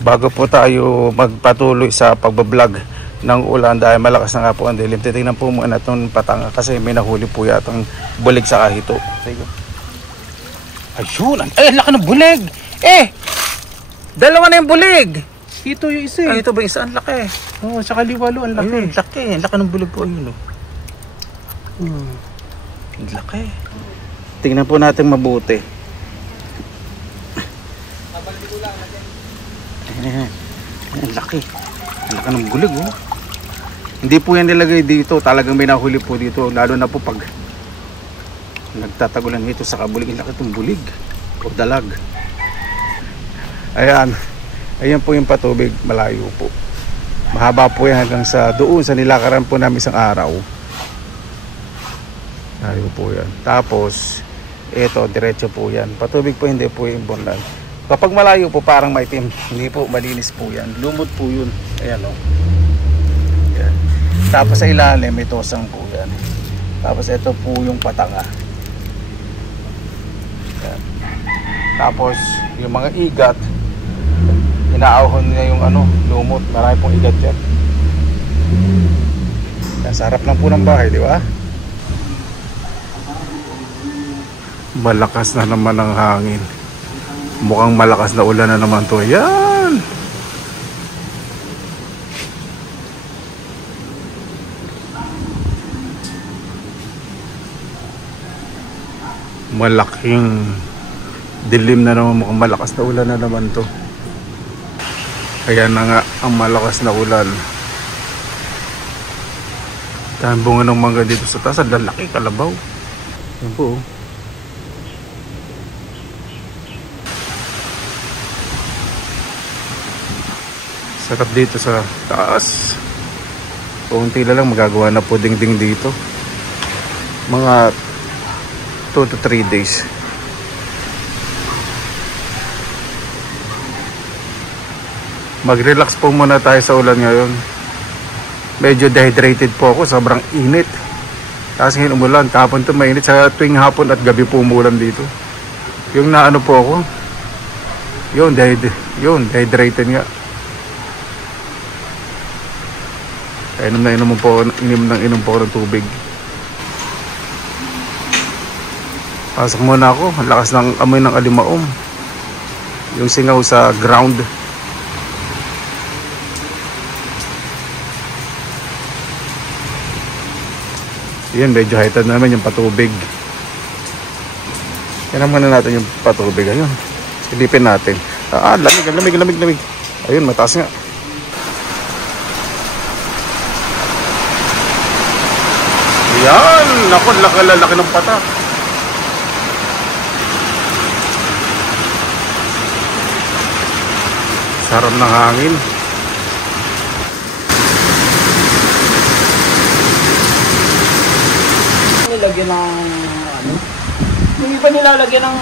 Bago po tayo magpatuloy sa pagbablog ng ulan dahil malakas na nga po ang dilim, titignan po muna itong patanga kasi may nahuli po yatang bulig sa kahito. Ayun, ay ang laki ng bulig! Dalawa na yung bulig! Ito yung isa Ay, ito ba isa? Ang laki. Oo, sa kaliwalo ang laki. Ayun, laki. Ang laki ng bulig po. Ayun, ang laki. Tingnan po natin mabuti. Ang laki. Ang laki ng bulig, oh. Hindi po yan nilagay dito. Talagang may nahuli po dito. Lalo na po pag nagtatagulan dito sa kabulig. Ang laki itong bulig o dalag. Ayan. Ayan po yung patubig. Malayo po. Mahaba po yan hanggang sa doon sa nilakaran po namin isang araw. Malayo po yan. Tapos ito, diretso po yan. Patubig po, hindi po yung bondan. Kapag malayo po parang maitim. Hindi po, malinis po yan. Lumot po yun. Ayan, o. Yan. Tapos sa ilalim may tosang po yan. Tapos ito po yung patanga. Yan. Tapos yung mga igat, inaahon niya yung lumot. Marami pong igat yan. Yan, sa harap lang po ng bahay, di ba? Malakas na naman ang hangin. Mukhang malakas na ulan na naman to. Yan. Malaking dilim na naman, mukhang malakas na ulan na naman to. Kaya na nga ang malakas na ulan. Dahil bunga ng mangga dito sa taas, ang lalaki, kalabaw. Yan po, oh. Sarap dito sa taas. Kunti lang magagawa na po dingding dito. Mga 2 to 3 days. Mag-relax po muna tayo sa ulan ngayon. Medyo dehydrated po ako, sobrang init. Tapos ngayon umulan, kahapon ito mainit. Sa tuwing hapon at gabi po umulan dito. Yung naano po ako, yun dehydrated nga. Inom po ako ng tubig. Pasok muna ako. Ang lakas ng amoy ng alimaom. Yung singaw sa ground. Yan, medyo hightad naman yung patubig. Yan naman na natin yung patubig. Ayun. Silipin natin. Lamig. Ayun, mataas nga. Yan! Naku, laki ng pata. Sarap ng hangin. Nilagyan ng yung iba nilalagyan ng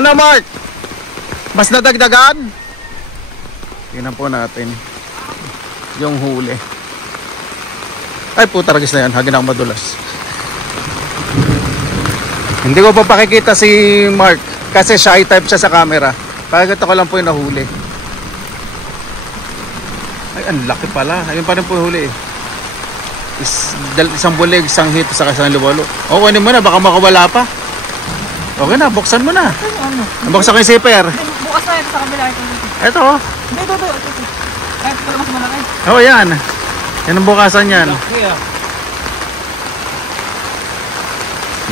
Ano, Mark? Mas nadagdagan? Tingnan po natin yung huli. Ay puta, ragis na yan. Hagin ako madulas. Hindi ko pa pakikita si Mark kasi shy type siya sa camera. Pakikita ko lang po yung nahuli. Ay, ang laki pala. Ayun pa rin po yung huli eh. Isang bulig, isang hit, isang liwalo. O, kunin mo na, baka makawala pa. Okay na, buksan mo na. Ano? Buksan ko yung zipper. Bukas na ito sa kabila. Ito oh. Hindi, ito. Ay, ito mas malaki. Oh, yan. Yan ang bukasan yan. Laki ah.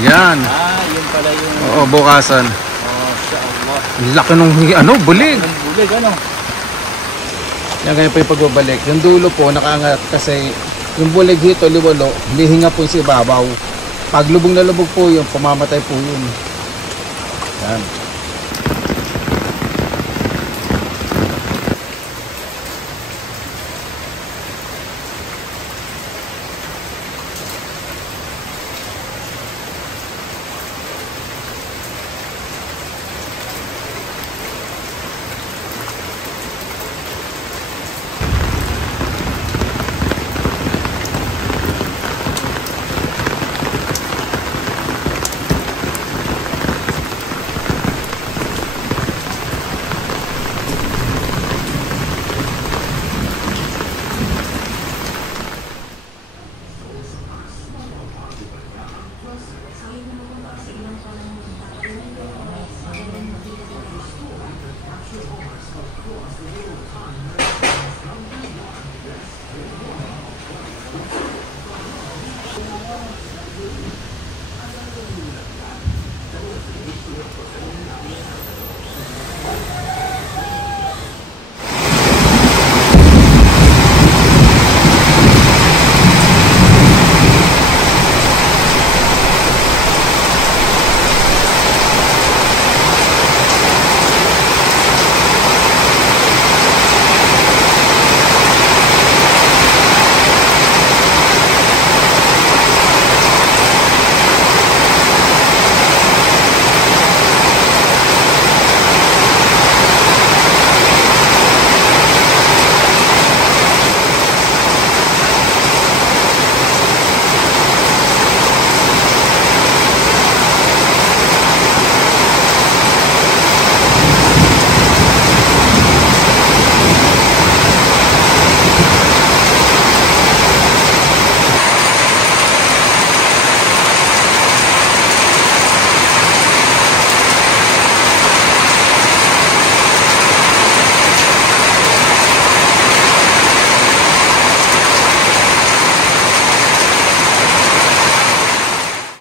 Yan. Yun pala yung... Oo, bukasan. Oh, siya Allah. Laki nung, bulig. Ang bulig, ano? Yan ganyan po yung pagbabalik. Yung dulo po, nakaangat kasi yung bulig dito, liwalo, lihinga po yung sa ibabaw. Pag lubog na lubog po yun, pumamatay po yun. Yan.